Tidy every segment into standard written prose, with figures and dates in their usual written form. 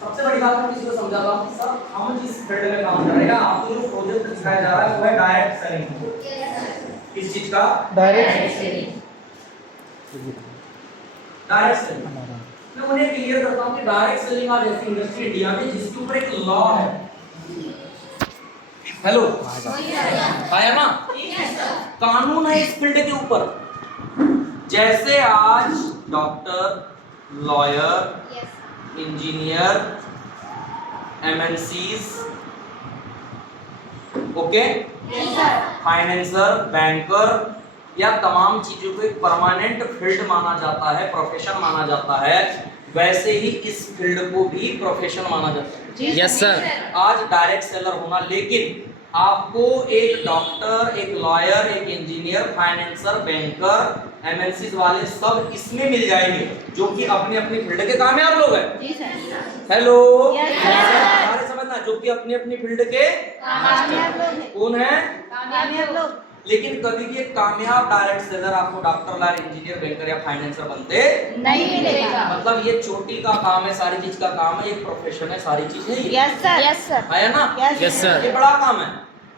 सबसे बड़ी बात मैं किसी को समझाता हूँ सर, हम जिस फील्ड में काम कर रहे हैं आपको जो प्रोजेक्ट दिखाया जा रहा है वो है डायरेक्ट सेलिंग। किस चीज का? Direct selling. डायरेक्ट सेलिंग मैं उन्हें क्लियर करता हूँ कि डायरेक्ट सेलिंग आज ऐसी इंडस्ट्री इंडिया में जिसके ऊपर एक लॉ है। हेलो आया ना? कानून है इस फील्ड के ऊपर। जैसे आज doctor, lawyer, engineer, MNCs, okay, financer, banker, या तमाम चीजों को एक परमानेंट फील्ड माना जाता है, प्रोफेशन माना जाता है, वैसे ही इस फील्ड को भी प्रोफेशन माना जाता है। Yes sir. आज डायरेक्ट सेलर होना, लेकिन आपको एक डॉक्टर, एक लॉयर, एक इंजीनियर, फाइनेंसर, बैंकर, एमएनसीज वाले सब इसमें मिल जाएंगे जो कि अपनी अपनी फील्ड के कामयाब लोग हैं। हेलो, सारे समझना, जो कि अपनी अपनी फील्ड के कामयाब लोग हैं। कौन है? कामयाब लोग। लेकिन कभी भी एक कामयाब डायरेक्ट सेलर आपको डॉक्टर, लॉयर, इंजीनियर, बैंकर या फाइनेंसर बनते नहीं मिलेगा। मतलब ये चोटी का काम है, सारी चीज का काम है, ये प्रोफेशन है, सारी चीज है ये। Yes sir. Yes sir. आया ना? Yes sir. ये बड़ा काम है।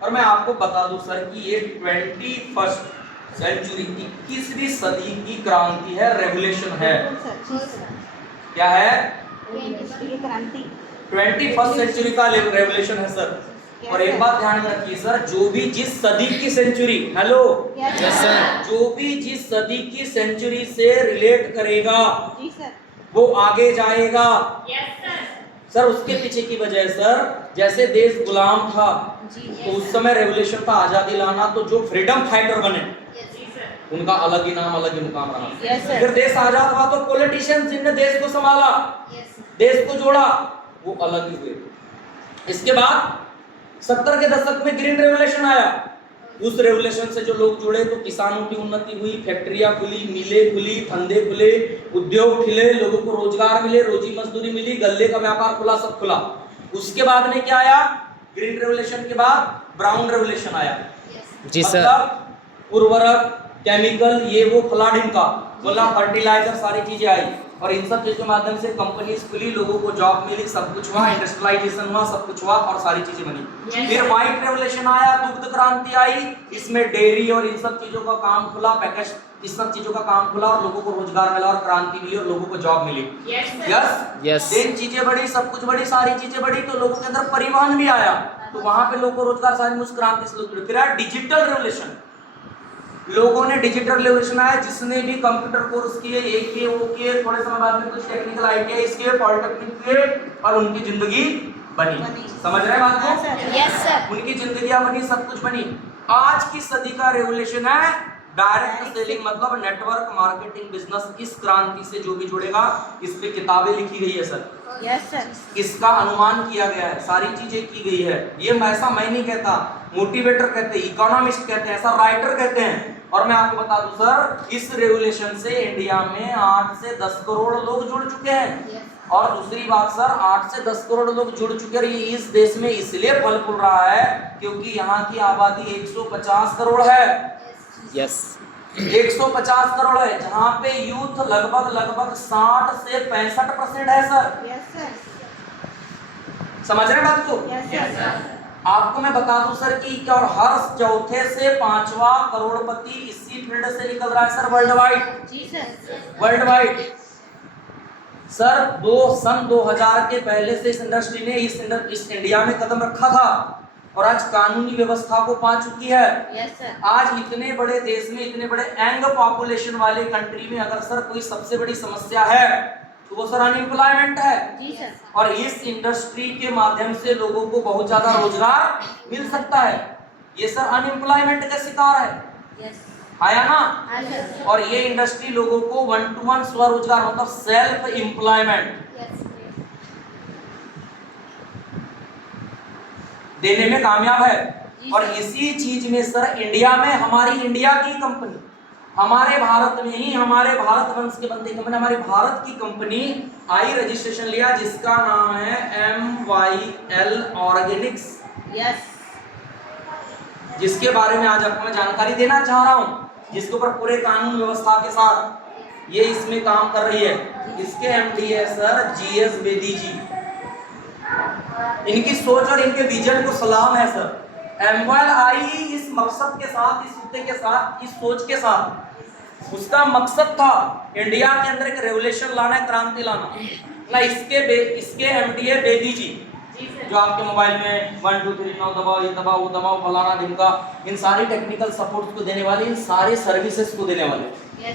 और मैं आपको बता दूं सर कि ये 21st सेंचुरी, 21वीं सदी की क्रांति है, रेवोल्यूशन है। क्या है? क्रांति। 21st सेंचुरी का रेवोल्यूशन है सर। और एक बात ध्यान में रखिए सर, जो भी जिस सदी की सेंचुरी, हेलो, यस सर, जो भी जिस सदी की सेंचुरी से रिलेट करेगा जी सर, वो आगे जाएगा। Yes sir. सर उसके पीछे की वजह सर, जैसे देश गुलाम था तो उस समय रेवोल्यूशन था, आजादी लाना, तो जो फ्रीडम फाइटर बने उनका अलग ही नाम, अलग ही मुकाम रहा। फिर देश आजाद हुआ तो पॉलिटिशियंस जिनने देश को संभाला, देश को जोड़ा, वो अलग ही हुए। इसके बाद 70 के दशक में ग्रीन रेवोल्यूशन आया। उस रेवोल्यूशन से जो लोग जुड़े तो किसानों की उन्नति हुई, फैक्ट्रियां खुली, मिलें खुली, धंधे खुले, उद्योग खुले, लोगों को रोजगार मिले, रोजी मजदूरी मिली, गल्ले का व्यापार खुला, सब खुला। उसके बाद में क्या आया? ग्रीन रेवोल्यूशन के बाद ब्राउन रेवोल्यूशन आया। जी सर। मतलब उर्वरक, केमिकल, ये वो फला ढिमका, बोला फर्टिलाइजर, सारी चीजें आई और इन सब चीजों के माध्यम से कंपनीज खुली, लोगों को जॉब मिली, सब कुछ हुआ, इंडस्ट्रियलाइजेशन हुआ, सब कुछ हुआ और सारी चीजें बनी। फिर व्हाइट रेवोल्यूशन आया, दुग्ध क्रांति आई, इसमें डेयरी और इन सब चीजों का काम खुला, पैकेज, इस सब चीजों का काम खुला और लोगों को रोजगार मिला और क्रांति मिली और लोगों को जॉब मिली। यस, दिन चीजें बढ़ी, सब कुछ बढ़ी, सारी चीजें बढ़ी, तो लोगों के अंदर परिवहन भी आया, तो वहां पे लोगों को रोजगार, सारी उस क्रांति से लोग। फिर आया डिजिटल रेवोल्यूशन, लोगों ने डिजिटल रेवोल्यूशन आया, जिसने भी कंप्यूटर कोर्स किए, ये किए, वो किए, थोड़े समय बाद में कुछ टेक्निकल आईटीआई किए, पॉलिटेक्निक किए और उनकी जिंदगी बनी। समझ रहे हैं बात को? Yes sir. उनकी जिंदगियां बनी, सब कुछ बनी। आज की सदी का रेवोल्यूशन है डायरेक्ट सेलिंग, मतलब नेटवर्क मार्केटिंग बिजनेस। इस क्रांति से जो भी जुड़ेगा, इस पे किताबें लिखी गई है सर। Yes sir. इसका अनुमान किया गया है, सारी चीजें की गई है। ये ऐसा मैं नहीं कहता, मोटिवेटर कहते हैं, इकोनॉमिस्ट कहते हैं, ऐसा राइटर कहते हैं। और मैं आपको बता दूं सर, इस रेवोल्यूशन से इंडिया में 8 से 10 करोड़ लोग जुड़ चुके हैं। और दूसरी बात सर, 8 से 10 करोड़ लोग जुड़ चुके हैं। ये इस देश में इसलिए फल फूल रहा है क्योंकि यहाँ की आबादी 150 करोड़ है। यस, 150 करोड़ है, जहाँ पे यूथ लगभग 60 से 65% है सर। Yes sir. समझ रहे हैं बात को? Yes sir. आपको मैं बता दूं सर कि क्या, और हर चौथे से 5वां करोड़पति इसी फील्ड से निकल रहा है सर, वर्ल्ड वाइड। जी सर। वर्ल्ड वाइड सर, सन 2000 के पहले से इस इंडस्ट्री ने इस इंडिया में कदम रखा था और आज कानूनी व्यवस्था को पा चुकी है। Yes sir. आज इतने बड़े देश में, इतने बड़े यंग पॉपुलेशन वाले कंट्री में अगर सर कोई सबसे बड़ी समस्या है तो वो सर अनएम्प्लॉयमेंट है। जी सर। और इस इंडस्ट्री के माध्यम से लोगों को बहुत ज्यादा रोजगार मिल सकता है। ये सर अनएम्प्लॉयमेंट का शिकार है। यस। आया ना? हाँ सर। और ये इंडस्ट्री लोगों को 1 to 1 स्वरोजगार, मतलब सेल्फ एम्प्लॉयमेंट देने में कामयाब है। और इसी चीज में सर इंडिया में, हमारी इंडिया की कंपनी, हमारे भारत में ही, हमारे भारत वंश के बंदे कंपनी, हमारे भारत की कंपनी आई, रजिस्ट्रेशन लिया, जिसका नाम है MYL ऑर्गेनिक्स। यस। जिसके बारे में आज आपको मैं जानकारी देना चाह रहा हूं, जिसके ऊपर पूरे कानून व्यवस्था के साथ ये इसमें काम कर रही है। इसके MD है सर GS बेदी जी। इनकी सोच और इनके विजन को सलाम है सर। एमवाइल आई इस मकसद के साथ, इस मुद्दे के साथ, इस सोच के साथ, उसका मकसद था इंडिया के अंदर एक रेवोल्यूशन लाना, क्रांति लाना ना। इसके एमडीए बेदी जी जो आपके मोबाइल में 1 2 3 9 दबाओ, ये दबाओ, वो दबाओ, फलाना ढिमका, इन सारी टेक्निकल सपोर्ट को देने वाले, इन सारे सर्विसेज को देने वाले,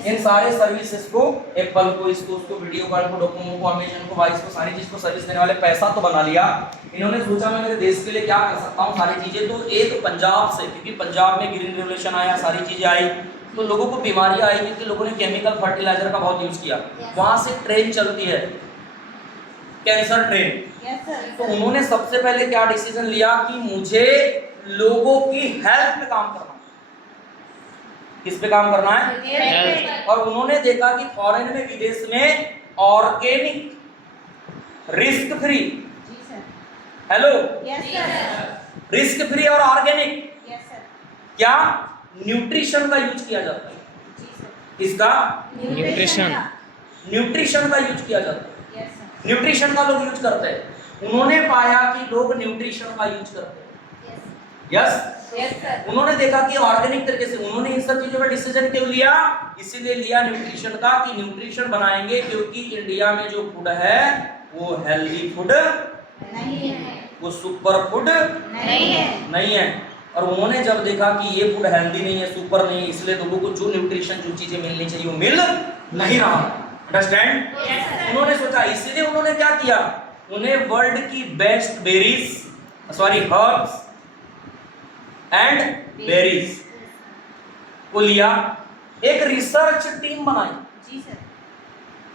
इन सारे सर्विसेज को, एप्पल को, इसको, उसको, वीडियो कॉल को, डोकोमो को, अमेजन को, वाइस को, सारी चीज को सर्विस देने वाले, पैसा तो बना लिया। इन्होंने सोचा मैं मेरे देश के लिए क्या कर सकता हूँ, सारी चीजें। तो एक पंजाब से, क्योंकि पंजाब में ग्रीन रेवोल्यूशन आया, सारी चीजें आई, तो लोगों को बीमारियां आई क्योंकि लोगों ने केमिकल फर्टिलाइजर का बहुत यूज किया। वहां से ट्रेन चलती है, कैंसर ट्रेन। तो उन्होंने सबसे पहले क्या डिसीजन लिया कि मुझे लोगों की हेल्थ पे काम करना है। किस पे काम करना है? हेल्थ। और उन्होंने देखा कि फॉरेन में, विदेश में organic, risk free, hello, risk free और ऑर्गेनिक क्या न्यूट्रिशन का यूज किया जाता है। इसका न्यूट्रिशन का यूज किया जाता है। न्यूट्रिशन का लोग यूज करते हैं। उन्होंने पाया कि लोग न्यूट्रिशन का यूज करते हैं। यस, उन्होंने देखा कि ऑर्गेनिक तरीके से, उन्होंने इन सब चीजों पर डिसीजन क्यों लिया? इसीलिए लिया न्यूट्रिशन का, कि न्यूट्रिशन बनाएंगे क्योंकि इंडिया में जो फूड है वो हेल्दी फूड नहीं है, वो सुपर फूड नहीं है। और उन्होंने जब देखा कि ये फूड हेल्दी नहीं है, सुपर नहीं है, इसलिए लोगों को जो न्यूट्रिशन, जो चीजें मिलनी चाहिए वो मिल नहीं रहा। अंडरस्टैंड? उन्होंने सोचा, इसीलिए उन्होंने क्या किया, उन्हें वर्ल्ड की बेस्ट हर्ब्स एंड बेरीज को लिया, एक रिसर्च टीम बनाई।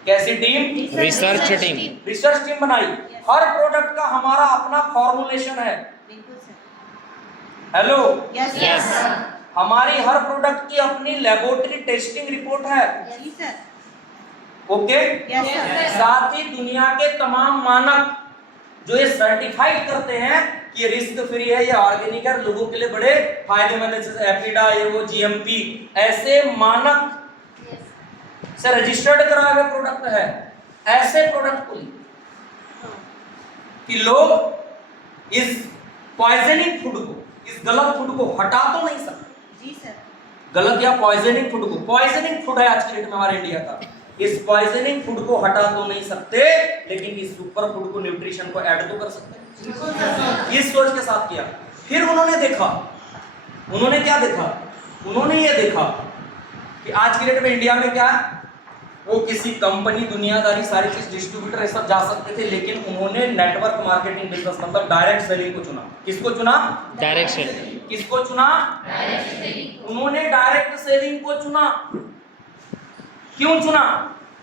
कैसी team? Research team. Research team बनाई। हर प्रोडक्ट का हमारा अपना फॉर्मुलेशन है। Hello, yes. हमारी हर प्रोडक्ट की अपनी लेबोरेटरी टेस्टिंग रिपोर्ट है। ओके, साथ ही दुनिया के तमाम मानक जो ये सर्टिफाइड करते हैं कि ये रिस्क फ्री है, ये ऑर्गेनिक है, लोगों के लिए बड़े फायदेमंद है, जैसे एपिडा, ये वो, जीएमपी, ऐसे मानक से रजिस्टर्ड कराए हुए प्रोडक्ट है। ऐसे प्रोडक्ट को कि लोग इस पॉइजनिंग फूड को, इस गलत फूड को हटा तो नहीं सकते। गलत या पॉइजनिंग फूड को, पॉइजनिंग फूड है आज की डेट में हमारे इंडिया का, इस पॉइजनिंग फूड को हटा तो नहीं सकते, लेकिन इस सुपर फूड को, न्यूट्रिशन को ऐड तो कर सकते हैं। इस सोच के साथ किया। फिर उन्होंने देखा, उन्होंने क्या देखा? उन्होंने ये देखा कि आज की डेट में इंडिया में क्या है, वो किसी कंपनी, दुनियादारी, सारी चीज, डिस्ट्रीब्यूटर सब जा सकते थे, लेकिन उन्होंने नेटवर्क मार्केटिंग बिजनेस, मतलब डायरेक्ट सेलिंग को चुना। किसको चुना? Direct selling. किसको चुना? उन्होंने डायरेक्ट सेलिंग को चुना। क्यों चुना?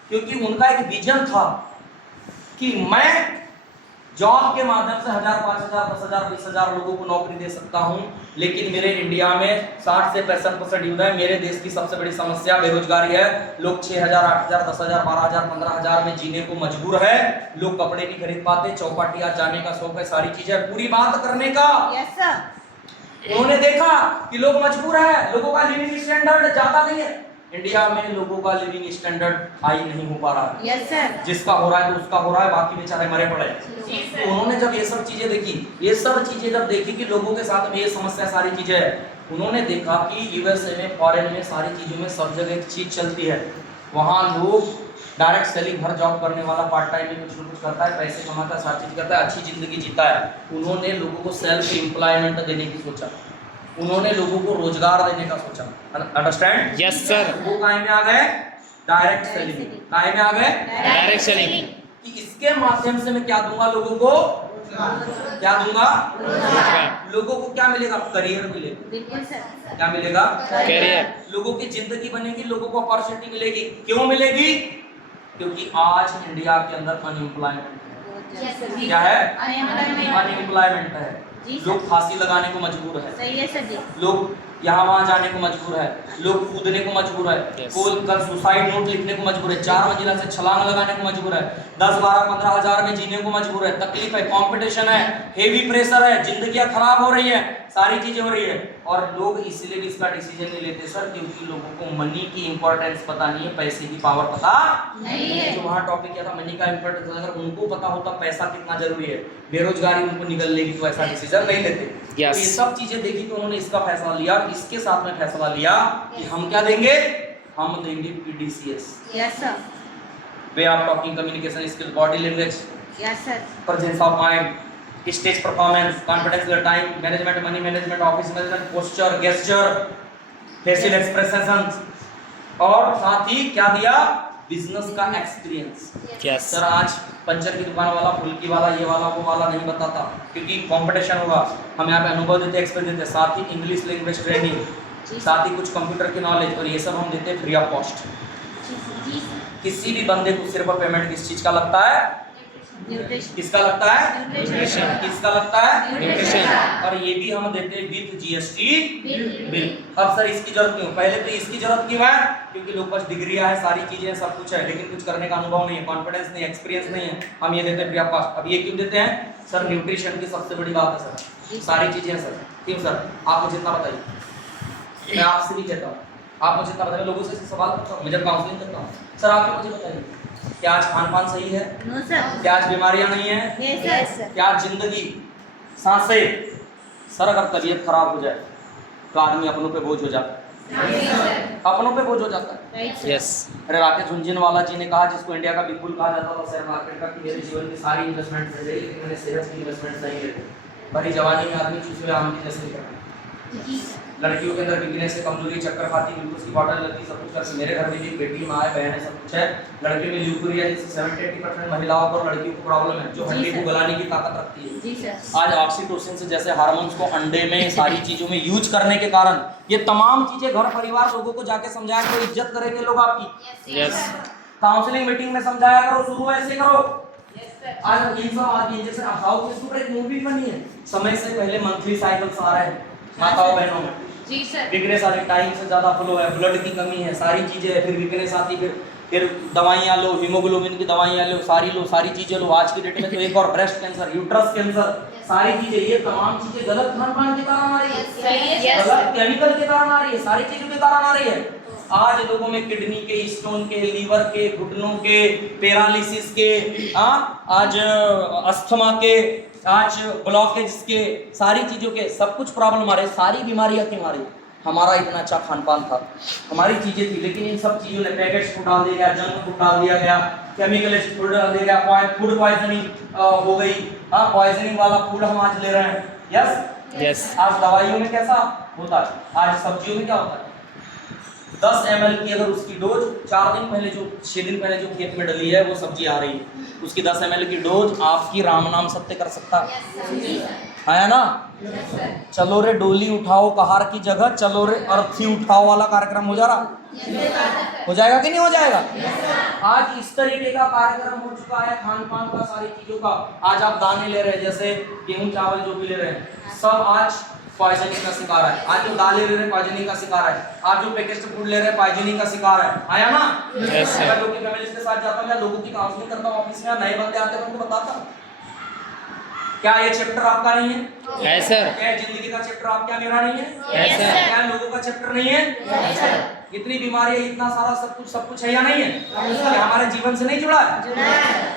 क्योंकि उनका एक विजन था कि मैं जॉब के माध्यम से 1000, 5000, 10000, 20000 लोगों को नौकरी दे सकता हूं, लेकिन मेरे इंडिया में 60 से 65% युवा है। मेरे देश की सबसे बड़ी समस्या बेरोजगारी है। लोग 6000, 8000, 10000, 12000, 15000 में जीने को मजबूर है। लोग कपड़े नहीं खरीद पाते, चौपाटी आज जाने का शौक है, सारी चीजें, पूरी बात करने का। उन्होंने देखा कि लोग मजबूर है, लोगों का लिविंग स्टैंडर्ड ज्यादा नहीं है। इंडिया में लोगों का लिविंग स्टैंडर्ड हाई नहीं हो पा रहा है। जिसका हो रहा है तो उसका हो रहा है, बाकी बेचारे मरे पड़े। तो उन्होंने जब ये सब चीजें देखी, ये सब चीजें जब देखी कि लोगों के साथ में ये समस्या, सारी चीजें है, उन्होंने देखा कि यूएसए में, फॉरेन में, सारी चीजों में सब जगह एक चीज चलती है, वहाँ लोग डायरेक्ट सेलिंग, हर जॉब करने वाला पार्ट टाइम में कुछ न कुछ करता है, पैसे कमाता है, सारी चीज करता है, अच्छी जिंदगी जीता है। उन्होंने लोगों को सेल्फ एम्प्लॉयमेंट देने की सोचा, उन्होंने लोगों को रोजगार देने का सोचा। अंडरस्टैंड? Yes sir. वो काहे में आ गए? Direct selling. काहे में आ गए? Direct selling. कि इसके माध्यम से मैं क्या दूंगा लोगों को? क्या दूंगा? लोगों को क्या मिलेगा? करियर मिलेगा। क्या मिलेगा? करियर। लोगों की जिंदगी बनेगी, लोगों को अपॉर्चुनिटी मिलेगी। क्यों मिलेगी? क्योंकि आज इंडिया के अंदर अनएम्प्लॉयमेंट है। क्या है? अनएम्प्लॉयमेंट है। लोग फांसी लगाने को मजबूर है। सही है सर जी। लोग यहाँ वहाँ जाने को मजबूर है, लोग कूदने को मजबूर है, कोई कल सुसाइड नोट लिखने को मजबूर है, 4 मंजिला से छलांग लगाने को मजबूर है। 10-12-15 हजार में जीने को मजबूर है, तकलीफ है, कंपटीशन है, हेवी प्रेशर है, जिंदगियां खराब हो रही है, सारी चीजें हो रही है, और लोग इसलिए भी इसका डिसीजन नहीं लेते सर क्योंकि लोगों को मनी की इंपॉर्टेंस पता नहीं है, पैसे की पावर पता नहीं है। जो वहाँ टॉपिक क्या था मनी का इंपॉर्टेंस, अगर उनको पता होता पैसा कितना जरूरी है, बेरोजगारी उनको निकल लेगी तो ऐसा डिसीजन नहीं लेते। Yes. तो ये सब चीजें देखी तो उन्होंने इसका फैसला लिया, इसके साथ में फैसला लिया कि हम क्या देंगे, हम देंगे PDCS, Yes, sir. Way of talking, communication skill, body language, Yes, sir. Presence of mind, stage performance, confidence with time management, money management, office management, posture, gesture, facial expressions, और साथ ही क्या दिया, बिजनेस का एक्सपीरियंस। यस सर आज puncture की दुकान वाला, फुल्की वाला, ये वाला वो वाला नहीं बताता क्योंकि कंपटीशन होगा, हम यहाँ पे अनुभव देते, एक्सपीरियंस देते, साथ ही इंग्लिश लैंग्वेज ट्रेनिंग, साथ ही कुछ कंप्यूटर की नॉलेज, और ये सब हम देते हैं फ्री ऑफ कॉस्ट। किसी भी बंदे को सिर्फ पेमेंट किस चीज का लगता है, Nutrition. किसका लगता है, न्यूट्रिशन किसका लगता है, न्यूट्रिशन और ये भी हम देते हैं विद GST बिल। अब सर इसकी जरूरत क्यों, पहले तो इसकी जरूरत क्यों है, क्योंकि लोग पास डिग्रियां है, सारी चीजें हैं, सब कुछ है, लेकिन कुछ करने का अनुभव नहीं है, कॉन्फिडेंस नहीं, एक्सपीरियंस नहीं है, हम ये देते हैं फ्री ऑफ कॉस्ट। अब ये क्यों देते हैं सर, न्यूट्रिशन की सबसे बड़ी बात है सर, सारी चीजें हैं सर, क्यों सर, आप मुझे इतना बताइए, मैं आपसे भी कहता हूँ, आप मुझे इतना बताइए, लोगों से सवाल करता हूँ, मैं जब काउंसलिंग करता हूँ, सर आप मुझे बताइए क्या आज खान पान सही है, No, sir. क्या आज बीमारियां नहीं है, Yes, sir. क्या जिंदगी सांसें, सर अगर तबीयत खराब हो जाए तो आदमी अपनों पे बोझ हो जाता है, अपनों पे बोझ हो जाता है। Right, sir. यस अरे राकेश झुनझुनवाला जी ने कहा, जिसको इंडिया का बिल्कुल कहा जाता था शेयर मार्केट का, कि मेरे जीवन की सारी इन्वेस्टमेंट सही रही लेकिन मैंने सेहत की इन्वेस्टमेंट सही नहीं की। भरी जवानी में आदमी चूसवे आम की जैसे निकलता, लड़कियों के अंदर वीकनेस है, कमजोरी, चक्कर खाती, ग्लूकोज की बॉटल लगती, सब कुछ करती। मेरे घर में भी बेटी, माँ है, बहन है, सब कुछ है। लड़कियों में ल्यूकोरिया जैसे 70-80% महिलाओं को, लड़कियों को प्रॉब्लम है, जो जी हड्डी को सर। गलाने की ताकत रखती है। जी सर। आज ऑक्सीटोसिन से जैसे हार्मोन्स को अंडे में, सारी चीजों में यूज करने के कारण ये तमाम चीजें घर परिवार लोगों को जाके समझाया करो, इज्जत करेंगे लोग आपकी। यस काउंसलिंग मीटिंग में समझाया करो, शुरू ऐसे करो। आज इन सब आज इंजेक्शन अभाव के ऊपर एक मूवी बनी है, समय से पहले मंथली साइकिल्स आ रहे हैं माताओं बहनों में, जी सर। वीकनेस आ रही, टाइम से ज्यादा फ्लो है, ब्लड की कमी है, सारी चीजें है, फिर वीकनेस आती, फिर दवाइयाँ लो, हीमोग्लोबिन की दवाइयाँ लो, सारी चीजें लो। आज की डेट में तो एक और ब्रेस्ट कैंसर, यूट्रस कैंसर, सारी चीजें, ये तमाम चीजें गलत खान पान के कारण आ रही है, Yes, गलत केमिकल के कारण आ रही है, सारी चीजों के कारण आ रही है। आज लोगों में किडनी के, स्टोन के, लीवर के, घुटनों के, पैरालिसिस के, आज अस्थमा के, आज ब्लॉकेज के, सारी चीजों के, सब कुछ प्रॉब्लम आ रही है। सारी बीमारियां क्यों आ रही है? हमारा इतना अच्छा खान पान था, हमारी चीजें थी, लेकिन इन सब चीजों ने पैकेट्स फूड डाल दिया गया, जंक फूड डाल दिया गया, केमिकलाइज्ड फूड डाल दिया गया, फूड पॉइजनिंग हो गई। पॉइजनिंग वाला फूड हम आज ले रहे हैं। यस यस आज दवाइयों में कैसा होता है, आज सब्जियों में क्या होता है, 10 ml की अगर उसकी डोज 6 दिन पहले जो खेत में डली है वो सब्जी आ रही है, उसकी 10 ml की डोज आपकी राम नाम सत्य कर सकता है ना? चलो रे डोली उठाओ कहार की जगह, चलो रे अर्थी उठाओ वाला कार्यक्रम हो जा रहा, हो जाएगा कि नहीं हो जाएगा? आज इस तरीके का कार्यक्रम हो चुका है खान पान का, सारी चीजों का। आज आप दाने ले रहे हैं, जैसे गेहूं चावल जो भी ले रहे हैं, सब आज पॉइजनिंग का शिकार है। आज जो दालें ले रहे हैं पॉइजनिंग का शिकार है, आज जो पैकेज्ड फूड ले रहे हैं पॉइजनिंग का शिकार है। आया ना? Yes, sir. मैं लोगों की फैमिली के साथ जाता हूँ, मैं लोगों की काउंसलिंग करता हूँ ऑफिस में, नए बंदे आते हैं उनको बताता हूँ, क्या ये चैप्टर आपका नहीं है? है सर क्या जिंदगी का चैप्टर आपका मेरा नहीं है? Yes, sir. क्या लोगों का चैप्टर नहीं है? इतनी बीमारियां, इतना सारा सब कुछ है या नहीं है? क्या हमारे जीवन से नहीं जुड़ा है?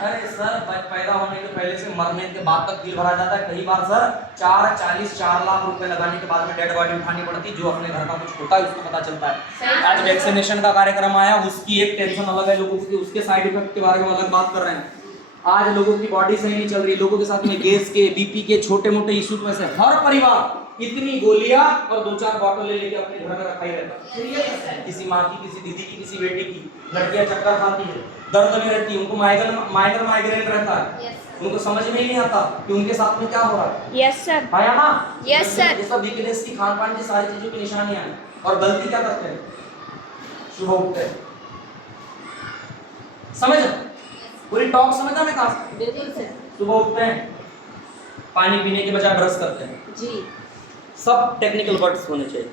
अरे सर पैदा होने के पहले से मरने के बाद तक बिल भरा जाता है। कई बार सर 4 लाख रुपए लगाने के बाद में डेड बॉडी उठानी पड़ती, जो अपने घर का कुछ होता है उसको पता चलता है। आज वैक्सीनेशन का कार्यक्रम आया, उसकी एक टेंशन अलग है लोगों की, उसके साइड इफेक्ट के बारे में अलग बात कर रहे हैं। आज लोगों की बॉडी सही नहीं चल रही, लोगों के साथ में गैस के, बीपी के छोटे मोटे इश्यूज में से हर परिवार इतनी गोलियां और 2-4 बॉटल ले लेके अपने घर में रखा ही रहता है। किसी माँ की, किसी दीदी की, किसी बेटी की। लड़कियां चक्कर खाती है, दर्द में रहती है, उनको माइग्रेन रहता है, उनको समझ में ही नहीं आता कि उनके साथ में क्या हो रहा है। Yes sir. आया ना? Yes, sir. ये सब वीकनेस की, खान पान की, सारी चीजों की निशानियां हैं। और गलती क्या करते हैं? सुबह उठते हैं, समझ पूरी टॉक समझा मैं कहा? बिल्कुल सर। सुबह उठते हैं, पानी पीने के बजाय ब्रश करते हैं। जी। सब टेक्निकल वर्ड्स होने चाहिए।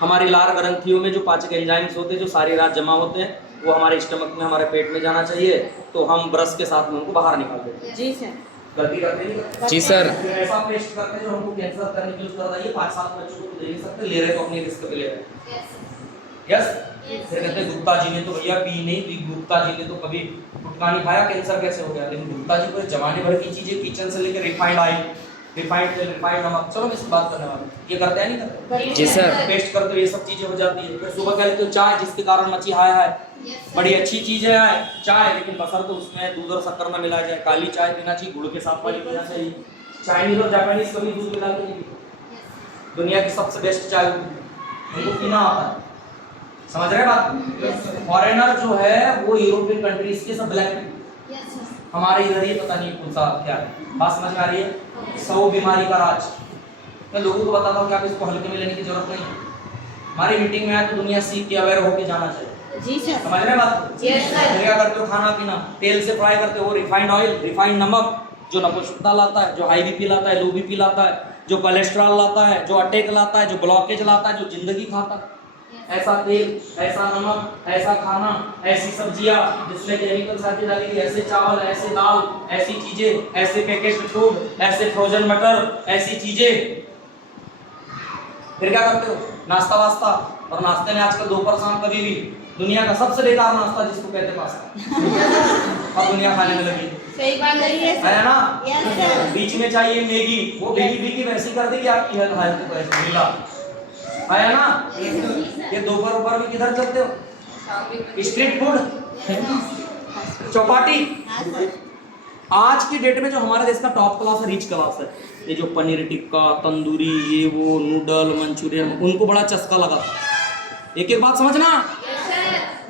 हमारी लार ग्रंथियों में जो पाचक एंजाइम्स होते हैं, जो सारी रात जमा होते हैं, वो हमारे स्टमक में, हमारे पेट में जाना चाहिए, तो हम ब्रश के साथ में उनको बाहर निकाल देते हैं। जी सर। गलती करते नहीं? जी सर। फिर ऐसा पेस्ट करते हैं जो हमको कैंसर करने के लिए यूज करता है। ये 5-7 बच्चों को तो दे नहीं सकते, ले रहे तो अपनी रिस्क पे ले रहे। यस। फिर कहते हैं गुप्ता जी ने तो भैया पी नहीं थी, गुप्ता जी ने तो कभी गुटखा नहीं खाया, कैंसर कैसे हो गया? लेकिन गुप्ता जी को जमाने भर की चीजें, किचन से लेकर रिफाइंड ऑयल, रिफाइंड तेल, रिफाइंड नमक, चलो मैं इस बात करने वाला हूं, ये करते हैं नहीं करते? जी सर। पेस्ट करते हो ये सब चीजें हो जाती है। फिर सुबह क्या लेते हो? चाय, जिसके कारण मच्छी हाय हाय, बड़ी अच्छी चीज है चाय, लेकिन बसर तो उसमें दूध और शक्कर ना मिलाया जाए। काली चाय पीना चाहिए, गुड़ के साथ पानी पीना चाहिए। चाइनीज और जापानीज कभी दूध मिला के नहीं पीते। दुनिया की सबसे बेस्ट चाय उनको पीना आता है। समझ रहे बात? फॉरेनर जो है वो यूरोपियन कंट्रीज के सब ब्लैक, हमारे इधर ये पता नहीं कौन सा क्या है। बात समझ में आ रही है? 100 बीमारी का राज। मैं लोगों को बताता हूँ कि आप इसको हल्के में लेने की जरूरत नहीं है। हमारी मीटिंग में आए तो दुनिया सीख के अवेयर होके जाना चाहिए। जी सर। समझ रहे बात? Yes sir. क्या करते हो? खाना पीना तेल से फ्राई करते हो, रिफाइंड ऑयल, रिफाइंड नमक, जो नपुंसकता लाता है, जो हाई बीपी लाता है, लो बीपी लाता है, जो कोलेस्ट्रॉल लाता है, जो अटैक लाता है, जो ब्लॉकेज लाता है, जो जिंदगी खाता है। ऐसा तेल, ऐसा नमक, ऐसा खाना, ऐसी सब्जियां जिसमें केमिकल साथी डाली गई, ऐसे चावल, ऐसे दाल, ऐसी चीजें, ऐसे पैकेज्ड फूड, ऐसे फ्रोजन मटर, ऐसी चीजें। फिर क्या करते हो? नाश्ता वास्ता, और नाश्ते में आजकल दोपहर शाम कभी भी दुनिया का सबसे बेकार नाश्ता जिसको कहते हैं पास्ता, अब दुनिया खाने में लगी। सही बात है ना? Yes sir. बीच में चाहिए मैगी, वो भीगी भीगी वैसी कर देगी आपकी हेल्थ को ऐसे मिला है ना? ये दोपहर में किधर चलते हो? Street food, Chowpatty. आज की डेट में जो हमारे देश का टॉप क्लास है, रिच क्लास है, ये जो पनीर टिक्का, तंदूरी, ये वो नूडल, मंचूरियन, उनको बड़ा चस्का लगा था। एक एक बात समझना,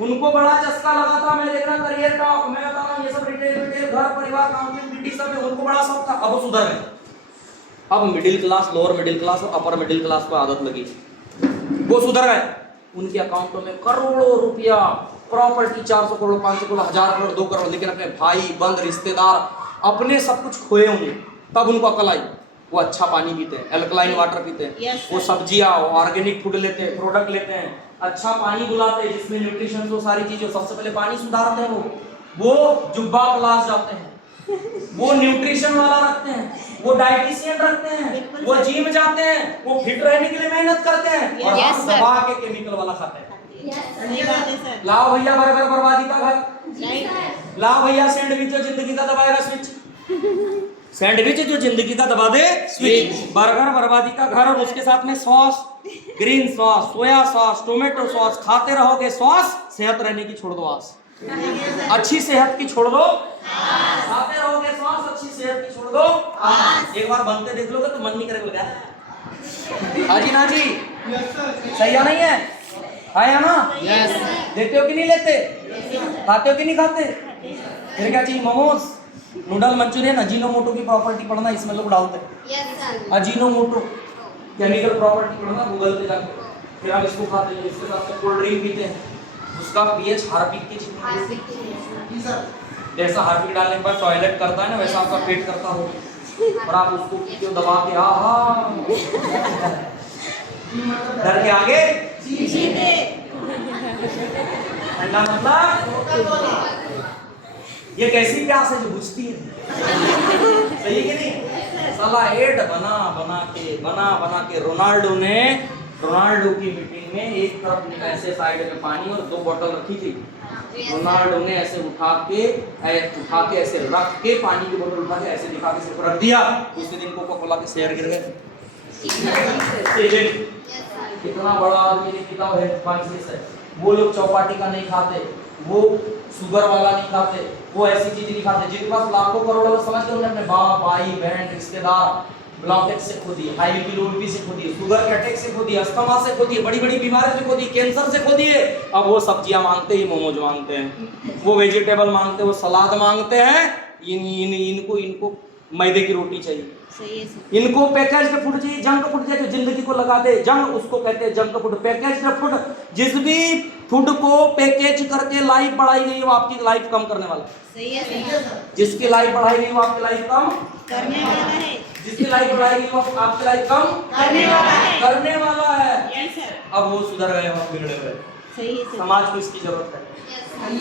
उनको बड़ा चस्का लगा था। मैं देख रहा करियर टॉप, मैं बता रहा हूँ ये सब रिटेल घर परिवार काउंटिंग सब, उनको बड़ा शौक था। अब वो सुधर गए। अब middle class, lower middle class और अपर मिडिल क्लास को आदत लगी, वो सुधर गए। उनके अकाउंटों में करोड़ों रुपया, प्रॉपर्टी 400 करोड़, 500 करोड़, 1000 करोड़, 2 करोड़, लेकिन अपने भाई बंद रिश्तेदार अपने सब कुछ खोए होंगे। तब उनको अकल आई, वो अच्छा पानी पीते हैं, एल्कलाइन वाटर पीते हैं, वो सब्जियां, ऑर्गेनिक फूड लेते हैं, प्रोडक्ट लेते हैं, अच्छा पानी बुलाते हैं जिसमें न्यूट्रिशन हो, सारी चीजें। सबसे पहले पानी सुधारते हैं वो जुब्बा क्लास जाते हैं, वो न्यूट्रिशन वाला रखते हैं, वो डाइटिशियन रखते हैं, वो जिम जाते हैं, वो फिट रहने के लिए मेहनत करते हैं, और हम दबा के केमिकल वाला खाते हैं। लाओ भैया बर्गर बर्बादी का घर, लाओ भैया सैंडविच जो जिंदगी का दबाएगा स्विच, सैंडविच जो जिंदगी का दबा दे स्विच, बर्गर बर्बादी का घर, और उसके साथ में sauce, green sauce, soya sauce, tomato sauce, खाते रहोगे सॉस, सेहत रहने की छोड़ दो आस, अच्छी सेहत की छोड़ दो, खाते रहोगे सॉस, अच्छी सेहत की छोड़ दो आस। एक बार बनते देख लोगे तो मन नहीं करेगा। हाजी ना जी, सही है नहीं है? आया ना? यस। लेते हो कि नहीं लेते? खाते हो कि नहीं खाते? फिर क्या चाहिए? Momos, noodle, Manchurian. अजीनोमोटो की प्रॉपर्टी पढ़ना, इसमें लोग डालते हैं अजीनोमोटो, केमिकल प्रॉपर्टी पढ़ना गूगल पे जाकर। फिर हम इसको खाते हैं, इसके साथ में कोल्ड ड्रिंक पीते हैं, उसका पीएच हार्पिक के जितना, जैसा हार्पिक डालने के बाद टॉयलेट करता है ना, वैसा आपका पेट करता हो, और आप उसको पीते हो दबा के। डर के आगे ठंडा मतलब ये कैसी प्यास है जो बुझती है? सही है कि नहीं? साला एड बना के रोनाल्डो की मीटिंग में एक तरफ ऐसे साइड में पानी और 2 बोतल रखी थी। रोनाल्डो ने ऐसे उठा के ऐसे रख के, पानी की बोतल उठा के ऐसे दिखा के सिर पर रख दिया। उसी दिन कोका कोला के शेयर गिर गए। कितना बड़ा आदमी ने किताब है, कॉन्शियस है। वो लोग चौपाटी का नहीं खाते, वो शुगर वाला नहीं खाते, वो ऐसी चीज नहीं खाते। जिनके पास लाखों करोड़ों, समझ के उन्होंने अपने बाप, भाई, बहन, रिश्तेदार ब्लॉकेज से खो दिए, हाई बीपी, लो बीपी से खो दिए, शुगर के अटैक से खो दिए, अस्थमा से खो दिए, बड़ी बड़ी बीमारियों से खो दिए, कैंसर से खो दिए। अब वो सब्जियां मांगते ही मोमोज मांगते हैं, वो वेजिटेबल मांगते हैं, वो सलाद मांगते हैं। इनको मैदे की रोटी चाहिए, इनको पैकेज्ड फूड चाहिए, जंक फूड चाहिए, जिंदगी को लगा दे जंग, उसको कहते हैं जंक फूड, पैकेज्ड फूड। जिस भी फूड को पैकेज करके लाइफ बढ़ाई गई वो आपकी लाइफ कम करने वाला है। जिसकी लाइफ बढ़ाई गई वो आपकी लाइफ कम करने वाला है, जिसकी लाइफ बढ़ाई गई वो आपकी लाइफ कम करने वाला है। अब वो सुधर गए, हम बिगड़े हुए। सही है सर। समाज को इसकी जरूरत है,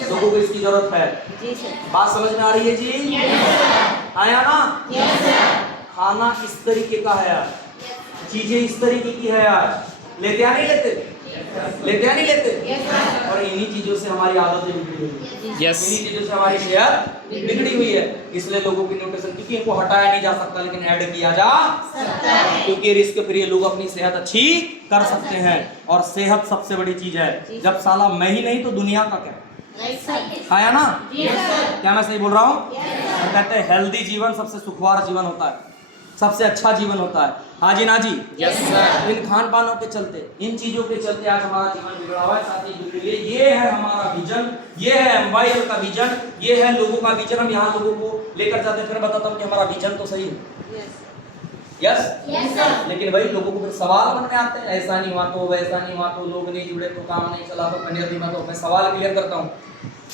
लोगों को इसकी जरूरत है। जी सर। बात समझ में आ रही है जी? आया ना? खाना इस तरीके का है यार, चीजें इस तरीके की है यार, लेते या नहीं लेते? लेते या नहीं लेते? और इन्हीं चीजों से हमारी आदतें बिगड़ी हुई है, यस इन्हीं चीजों से हमारी सेहत बिगड़ी हुई है। इसलिए लोगों की न्यूट्रिशन, क्योंकि इनको हटाया नहीं जा सकता लेकिन ऐड किया जा सकता है, क्योंकि रिस्क फ्री लोग अपनी सेहत अच्छी कर सकते हैं। और सेहत सबसे बड़ी चीज है। जब साला मैं ही नहीं तो दुनिया का क्या? आया ना? क्या मैं सही बोल रहा हूँ? कहते हैं हेल्दी जीवन सबसे सुखवार जीवन होता है, सबसे अच्छा जीवन होता है। हाँ जी ना जी? Yes sir. इन खान पानों के चलते, इन चीजों के चलते आज हमारा जीवन बिगड़ा हुआ है। साथ ही बिगड़ी हुई है। ये है हमारा विजन, ये है मोबाइल का विजन, ये है लोगों का विजन। हम यहाँ लोगों को लेकर जाते हैं। फिर बताता हूँ कि हमारा विजन तो सही है, यस, लेकिन वही लोगों को फिर सवाल बनने आते हैं, ऐसा नहीं हुआ तो, वैसा नहीं हुआ तो, लोग नहीं जुड़े तो, काम नहीं चला तो, कन्या बीमा तो। मैं सवाल क्लियर करता हूँ,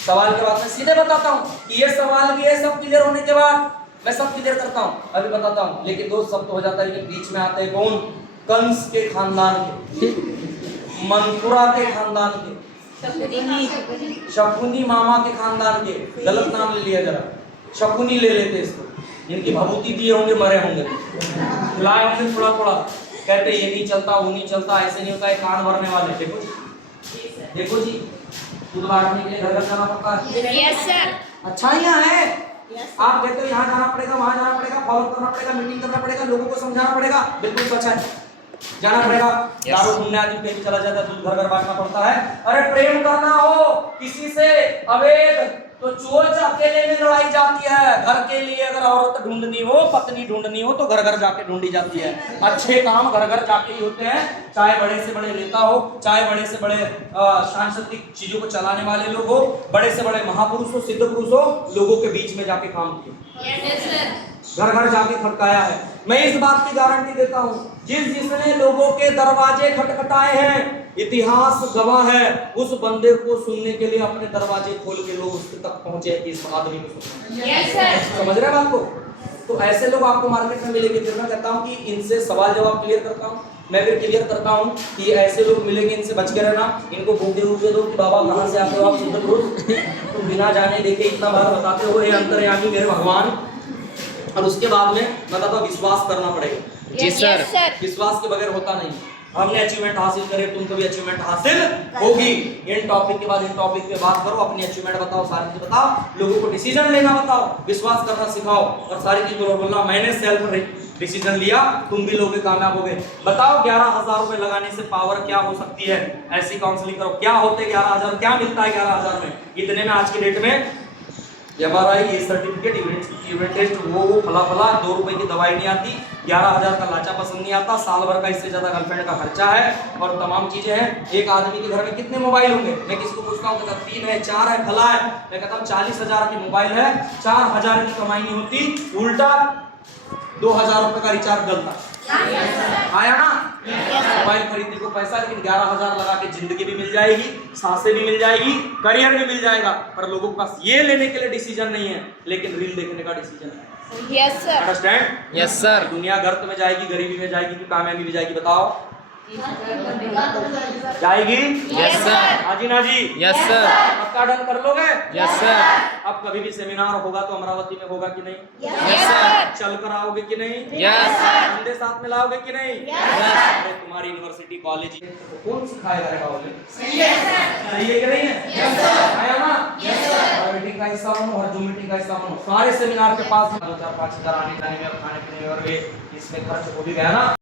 सवाल के बाद मैं सीधे बताता हूँ कि ये सवाल भी है। सब क्लियर होने के बाद मैं सब क्लियर करता हूँ, अभी बताता हूँ। लेकिन दोस्त सब तो हो जाता है, लेकिन बीच में आते हैं कौन? कंस के खानदान के, मंथुरा के खानदान के, शकुनी मामा के खानदान के। गलत नाम ले लिया जरा, शकुनी ले लेते इसको। इनकी भभूति दिए होंगे, मरे होंगे, खिलाए होंगे थोड़ा थोड़ा। कहते ये नहीं चलता, वो नहीं चलता, ऐसे नहीं होता है, कान भरने वाले। देखो जी, देखो जी, दूध बांटने के लिए घर घर जाना पड़ता है। Yes sir. अच्छा यहाँ है, आप कहते हो यहाँ जाना पड़ेगा, वहाँ जाना पड़ेगा, फॉलो करना पड़ेगा, मीटिंग करना पड़ेगा, लोगों को समझाना पड़ेगा। बिल्कुल सच है, जाना पड़ेगा। दारू घूमने आदमी कहीं भी चला जाता है, दूध घर घर बांटना पड़ता है। अरे प्रेम करना हो किसी से अवैध तो चोर अकेले में लड़ाई जाती है। घर के लिए अगर औरत ढूंढनी हो, पत्नी ढूंढनी हो तो घर घर जाके ढूंढी जाती है। अच्छे काम घर घर जाके ही होते हैं, चाहे बड़े से बड़े नेता हो, चाहे बड़े से बड़े सांस्कृतिक चीजों को चलाने वाले लोग हो, बड़े से बड़े महापुरुष हो, सिद्ध पुरुष हो, लोगों के बीच में जाके काम किया, घर घर जाके खटकाया है। मैं इस बात की गारंटी देता हूँ, जिसने लोगों के दरवाजे खटखटाए हैं, इतिहास गवाह है, उस बंदे को सुनने के लिए अपने दरवाजे खोल के लोग उसके तक पहुंचे कि इस आदमी को सुनना। समझ रहे हैं बात को? तो ऐसे लोग आपको मार्केट में मिलेंगे। फिर मैं कहता हूँ कि इनसे सवाल जवाब क्लियर करता हूँ, मैं फिर क्लियर करता हूँ कि ऐसे लोग मिलेंगे, इनसे बच के रहना। इनको भूखे रूपे दो कि बाबा कहाँ से आते हो आप सिद्ध पुरुष, तुम बिना जाने देखे इतना बार बताते हो हे अंतर्यामी मेरे भगवान। और उसके बाद में मतलब विश्वास करना पड़ेगा। जी सर। विश्वास के बगैर होता नहीं। हमने अचीवमेंट हासिल करे, तुम कभी अचीवमेंट हासिल होगी। इन टॉपिक के बाद इन टॉपिक पे बात करो, अपनी अचीवमेंट बताओ, सारी चीज बताओ, लोगों को डिसीजन लेना बताओ, विश्वास करना सिखाओ और सारी चीज बोलना मैंने सेल्फ डिसीजन लिया, तुम भी लोगे, कामयाब हो गए। बताओ 11,000 रुपए लगाने से पावर क्या हो सकती है? ऐसी काउंसलिंग करो, क्या होते 11,000, क्या मिलता है 11,000 में? इतने में आज की डेट में MRI, ये सर्टिफिकेट, यूरिन टेस्ट, वो फला 2 रुपए की दवाई नहीं आती, 11,000 का लाचा पसंद नहीं आता, साल भर का इससे ज्यादा गर्लफ्रेंड का खर्चा है और तमाम चीजें हैं। एक आदमी के घर में कितने मोबाइल होंगे? मैं किसको पूछता हूँ, कहता 3 है, 4 है, फला है। मैं कहता हूँ 40,000 की मोबाइल है, 4,000 की कमाई नहीं होती, उल्टा 2,000 रुपए का रिचार्ज डलता। आया ना? मोबाइल खरीदने को पैसा, लेकिन 11,000 लगा के जिंदगी भी मिल जाएगी, सांसें भी मिल जाएगी, करियर भी मिल जाएगा। पर लोगों के पास ये लेने के लिए डिसीजन नहीं है, लेकिन रील देखने का डिसीजन है। Yes sir. Understand? Yes sir. दुनिया गर्त में जाएगी, गरीबी में जाएगी कि कामयाबी में जाएगी? बताओ, जाएगी? Yes sir. हाजी ना जी? Yes sir. पक्का डन कर लोगे? Yes sir. अब कभी भी सेमिनार होगा तो अमरावती में होगा कि नहीं? Yes sir. चल कर आओगे कि नहीं? यस। बंदे साथ में लाओगे कि नहीं? अरे तुम्हारी यूनिवर्सिटी कॉलेज कौन सिखाएगा रे बाबू? सही है कि नहीं है? आया ना? हर मीटिंग का हिस्सा बनो, हर जूम मीटिंग का हिस्सा बनो, सारे सेमिनार के पास 2-4-5 हजार आने जाने में और खाने पीने और इसमें खर्च हो भी गया ना।